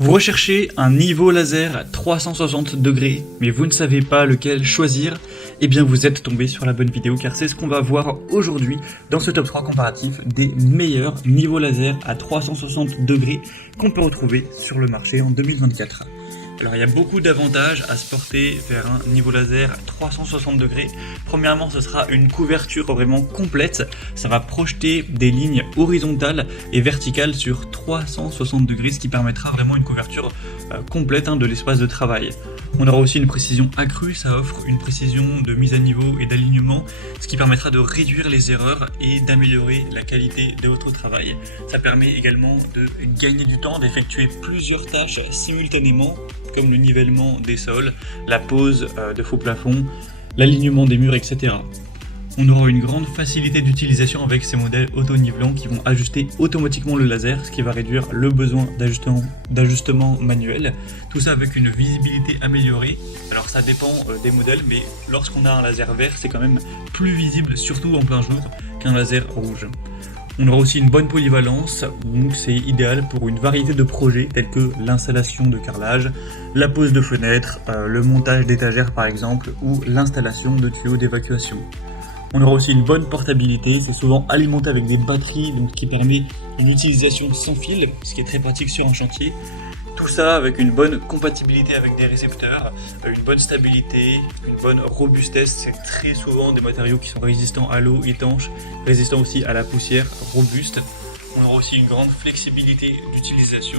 Vous recherchez un niveau laser à 360 degrés, mais vous ne savez pas lequel choisir? Eh bien vous êtes tombé sur la bonne vidéo car c'est ce qu'on va voir aujourd'hui dans ce top 3 comparatif des meilleurs niveaux laser à 360 degrés qu'on peut retrouver sur le marché en 2024. Alors il y a beaucoup d'avantages à se porter vers un niveau laser à 360 degrés. Premièrement, ce sera une couverture vraiment complète. Ça va projeter des lignes horizontales et verticales sur 360 degrés, ce qui permettra vraiment une couverture complète de l'espace de travail. On aura aussi une précision accrue, ça offre une précision de mise à niveau et d'alignement, ce qui permettra de réduire les erreurs et d'améliorer la qualité de votre travail. Ça permet également de gagner du temps, d'effectuer plusieurs tâches simultanément, comme le nivellement des sols, la pose de faux plafonds, l'alignement des murs, etc. On aura une grande facilité d'utilisation avec ces modèles auto-nivelants qui vont ajuster automatiquement le laser, ce qui va réduire le besoin d'ajustement manuel. Tout ça avec une visibilité améliorée. Alors ça dépend des modèles, mais lorsqu'on a un laser vert, c'est quand même plus visible, surtout en plein jour, qu'un laser rouge. On aura aussi une bonne polyvalence, donc c'est idéal pour une variété de projets tels que l'installation de carrelage, la pose de fenêtres, le montage d'étagères par exemple, ou l'installation de tuyaux d'évacuation. On aura aussi une bonne portabilité, c'est souvent alimenté avec des batteries, donc qui permet une utilisation sans fil, ce qui est très pratique sur un chantier. Tout ça avec une bonne compatibilité avec des récepteurs, une bonne stabilité, une bonne robustesse. C'est très souvent des matériaux qui sont résistants à l'eau, étanches, résistants aussi à la poussière, robustes. On aura aussi une grande flexibilité d'utilisation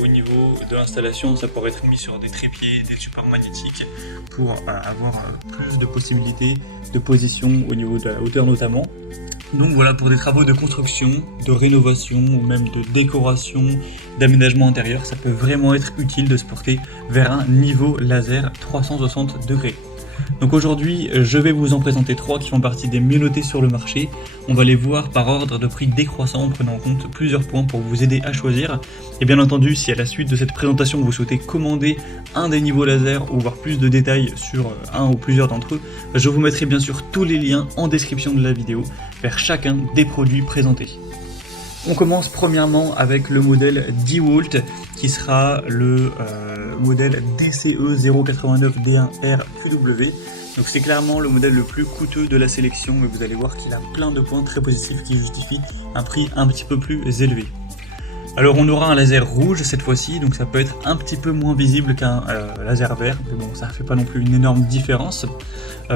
au niveau de l'installation. Ça pourrait être mis sur des trépieds, des supports magnétiques pour avoir plus de possibilités de position au niveau de la hauteur notamment. Donc voilà, pour des travaux de construction, de rénovation ou même de décoration, d'aménagement intérieur, ça peut vraiment être utile de se porter vers un niveau laser 360 degrés. Donc aujourd'hui, je vais vous en présenter 3 qui font partie des mieux notés sur le marché. On va les voir par ordre de prix décroissant en prenant en compte plusieurs points pour vous aider à choisir. Et bien entendu, si à la suite de cette présentation vous souhaitez commander un des niveaux laser ou voir plus de détails sur un ou plusieurs d'entre eux, je vous mettrai bien sûr tous les liens en description de la vidéo vers chacun des produits présentés. On commence premièrement avec le modèle DeWalt qui sera le modèle DCE089D1R QW. Donc c'est clairement le modèle le plus coûteux de la sélection, mais vous allez voir qu'il a plein de points très positifs qui justifient un prix un petit peu plus élevé. Alors on aura un laser rouge cette fois-ci, donc ça peut être un petit peu moins visible qu'un laser vert, mais bon ça ne fait pas non plus une énorme différence.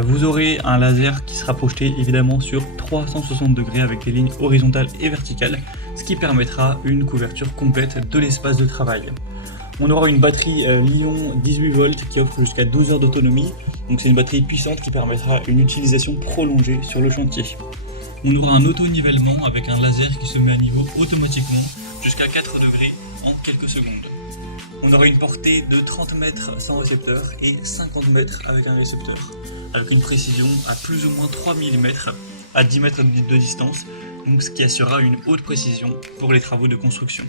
Vous aurez un laser qui sera projeté évidemment sur 360 degrés avec des lignes horizontales et verticales, ce qui permettra une couverture complète de l'espace de travail. On aura une batterie Li-ion 18 volts qui offre jusqu'à 12 heures d'autonomie, donc c'est une batterie puissante qui permettra une utilisation prolongée sur le chantier. On aura un auto-nivellement avec un laser qui se met à niveau automatiquement jusqu'à 4 degrés en quelques secondes. On aura une portée de 30 mètres sans récepteur et 50 mètres avec un récepteur, avec une précision à plus ou moins 3 mm à 10 mètres de distance, donc ce qui assurera une haute précision pour les travaux de construction.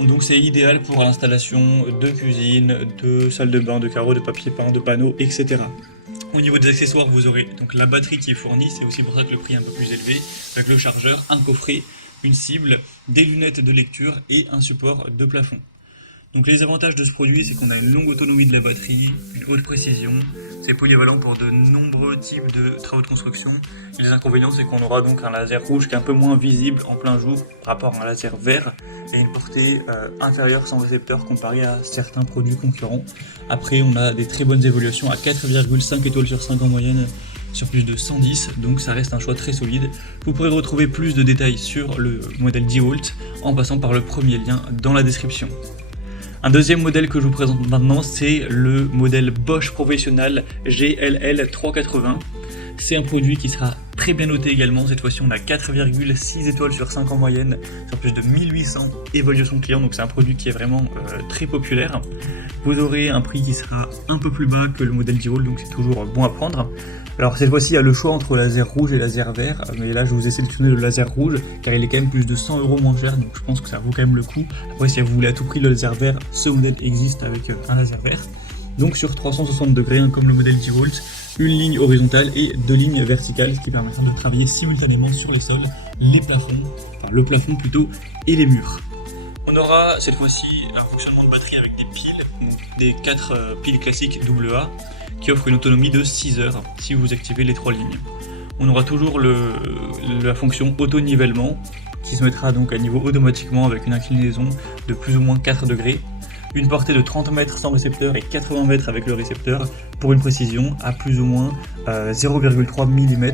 Donc c'est idéal pour l'installation de cuisine, de salle de bain, de carreaux, de papier peint, de panneaux, etc. Au niveau des accessoires, vous aurez donc la batterie qui est fournie, c'est aussi pour ça que le prix est un peu plus élevé, avec le chargeur, un coffret, une cible, des lunettes de lecture et un support de plafond. Donc les avantages de ce produit, c'est qu'on a une longue autonomie de la batterie, une haute précision, c'est polyvalent pour de nombreux types de travaux de construction. Les inconvénients, c'est qu'on aura donc un laser rouge qui est un peu moins visible en plein jour par rapport à un laser vert et une portée inférieure sans récepteur comparée à certains produits concurrents. Après, on a des très bonnes évaluations à 4,5 étoiles sur 5 en moyenne sur plus de 110, donc ça reste un choix très solide. Vous pourrez retrouver plus de détails sur le modèle DeWalt en passant par le premier lien dans la description. Un deuxième modèle que je vous présente maintenant, c'est le modèle Bosch Professional GLL380. C'est un produit qui sera très bien noté également. Cette fois-ci, on a 4,6 étoiles sur 5 en moyenne, sur plus de 1800 évaluations clients. Donc c'est un produit qui est vraiment très populaire. Vous aurez un prix qui sera un peu plus bas que le modèle DeWalt, donc c'est toujours bon à prendre. Alors cette fois-ci, il y a le choix entre laser rouge et laser vert, mais là je vous ai sélectionné le laser rouge car il est quand même plus de 100 € moins cher, donc je pense que ça vaut quand même le coup. Après, si vous voulez à tout prix le laser vert, ce modèle existe avec un laser vert. Donc sur 360 degrés, comme le modèle DeWalt, une ligne horizontale et 2 lignes verticales, ce qui permettra de travailler simultanément sur les sols, les plafonds, enfin le plafond plutôt, et les murs. On aura cette fois-ci un fonctionnement de batterie avec des piles, donc des 4 piles classiques AA, qui offrent une autonomie de 6 heures si vous activez les 3 lignes. On aura toujours la fonction auto-nivellement, qui se mettra donc à niveau automatiquement avec une inclinaison de plus ou moins 4 degrés, une portée de 30 mètres sans récepteur et 80 mètres avec le récepteur pour une précision à plus ou moins 0,3 mm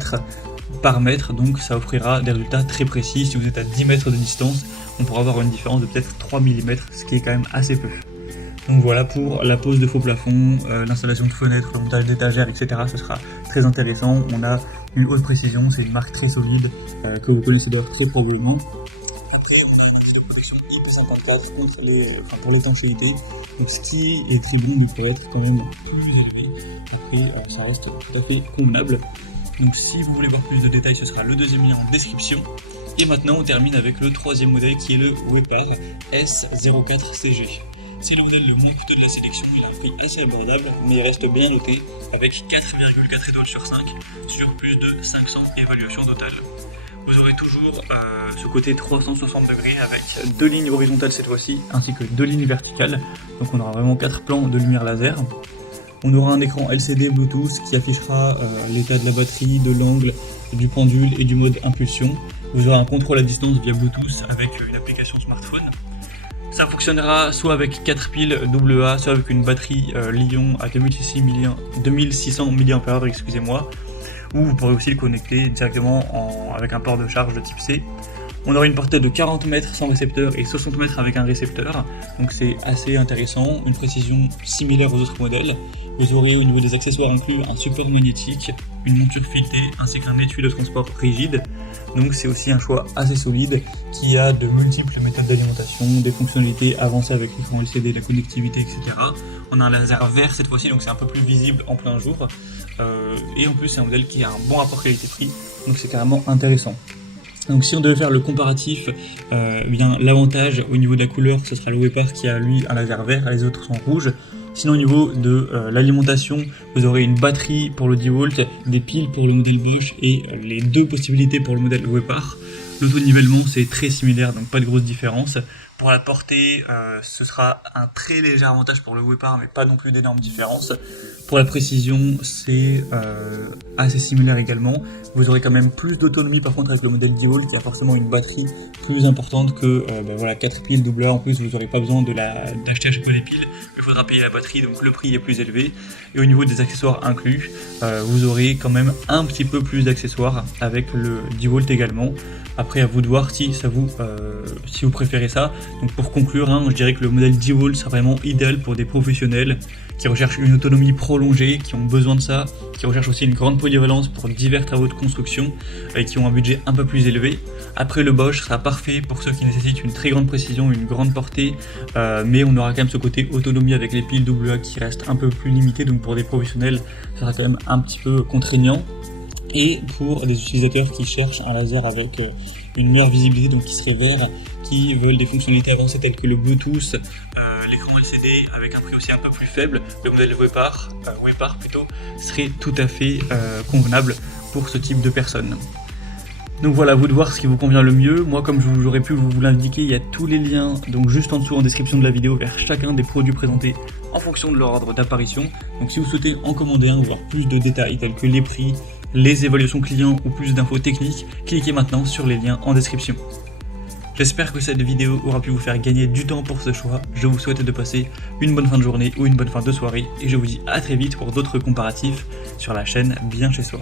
par mètre, donc ça offrira des résultats très précis. Si vous êtes à 10 mètres de distance, on pourra avoir une différence de peut-être 3 mm, ce qui est quand même assez peu. Donc voilà pour la pose de faux plafond, l'installation de fenêtres, le montage d'étagères, etc. Ce sera très intéressant. On a une haute précision, c'est une marque très solide que vous connaissez d'ailleurs très probablement. Après, on a un outil de protection IP54 pour l'étanchéité, donc ce qui est très bon, il peut être quand même plus élevé. Après, ça reste tout à fait convenable. Donc si vous voulez voir plus de détails, ce sera le deuxième lien en description. Et maintenant, on termine avec le troisième modèle qui est le Wepar S04CG. C'est le modèle le moins coûteux de la sélection, il a un prix assez abordable, mais il reste bien noté, avec 4,4 étoiles sur 5, sur plus de 500 évaluations totales. Vous aurez toujours ce côté 360 degrés avec 2 lignes horizontales cette fois-ci, ainsi que 2 lignes verticales, donc on aura vraiment 4 plans de lumière laser. On aura un écran LCD Bluetooth qui affichera l'état de la batterie, de l'angle, du pendule et du mode impulsion. Vous aurez un contrôle à distance via Bluetooth avec une application smartphone. Ça fonctionnera soit avec 4 piles AA, soit avec une batterie Li-ion à 2600 mAh, excusez-moi, ou vous pourrez aussi le connecter directement avec un port de charge de type C. On aura une portée de 40 mètres sans récepteur et 60 mètres avec un récepteur, donc c'est assez intéressant, une précision similaire aux autres modèles. Vous aurez au niveau des accessoires inclus un support magnétique, une monture filetée ainsi qu'un étui de transport rigide, donc c'est aussi un choix assez solide qui a de multiples méthodes d'alimentation, des fonctionnalités avancées avec l'écran LCD, la connectivité, etc. On a un laser vert cette fois-ci, donc c'est un peu plus visible en plein jour, et en plus c'est un modèle qui a un bon rapport qualité-prix, donc c'est carrément intéressant. Donc si on devait faire le comparatif, bien l'avantage au niveau de la couleur, ce sera le Wepar qui a lui un laser vert, les autres sont rouges. Sinon au niveau de l'alimentation, vous aurez une batterie pour le 10 volts, des piles pour le modèle Bosch et les 2 possibilités pour le modèle Wepar. L'auto-nivellement c'est très similaire, donc pas de grosse différence. Pour la portée, ce sera un très léger avantage pour le Wepar, mais pas non plus d'énormes différences. Pour la précision, c'est assez similaire également. Vous aurez quand même plus d'autonomie par contre avec le modèle 10 volts qui a forcément une batterie plus importante que 4 piles AA. En plus, vous n'aurez pas besoin d'acheter à chaque fois des piles, mais il faudra payer la batterie, donc le prix est plus élevé. Et au niveau des accessoires inclus, vous aurez quand même un petit peu plus d'accessoires avec le 10 volts également. Après, à vous de voir si vous préférez ça. Donc pour conclure, je dirais que le modèle 10 volts sera vraiment idéal pour des professionnels qui recherchent une autonomie prolongée, qui ont besoin de ça, qui recherchent aussi une grande polyvalence pour divers travaux de construction et qui ont un budget un peu plus élevé. Après, le Bosch sera parfait pour ceux qui nécessitent une très grande précision, une grande portée, mais on aura quand même ce côté autonomie avec les piles AA qui reste un peu plus limité, donc pour des professionnels, ça sera quand même un petit peu contraignant. Et pour des utilisateurs qui cherchent un laser avec une meilleure visibilité, donc qui serait vert, qui veulent des fonctionnalités avancées telles que le Bluetooth, l'écran LCD avec un prix aussi un peu plus faible, le modèle Wepar serait tout à fait convenable pour ce type de personnes. Donc voilà, à vous de voir ce qui vous convient le mieux. Moi, comme j'aurais pu vous l'indiquer, il y a tous les liens donc juste en dessous en description de la vidéo vers chacun des produits présentés en fonction de leur ordre d'apparition. Donc si vous souhaitez en commander un ou voir plus de détails tels que les prix, les évaluations clients ou plus d'infos techniques, cliquez maintenant sur les liens en description. J'espère que cette vidéo aura pu vous faire gagner du temps pour ce choix. Je vous souhaite de passer une bonne fin de journée ou une bonne fin de soirée et je vous dis à très vite pour d'autres comparatifs sur la chaîne Bien Chez Soi.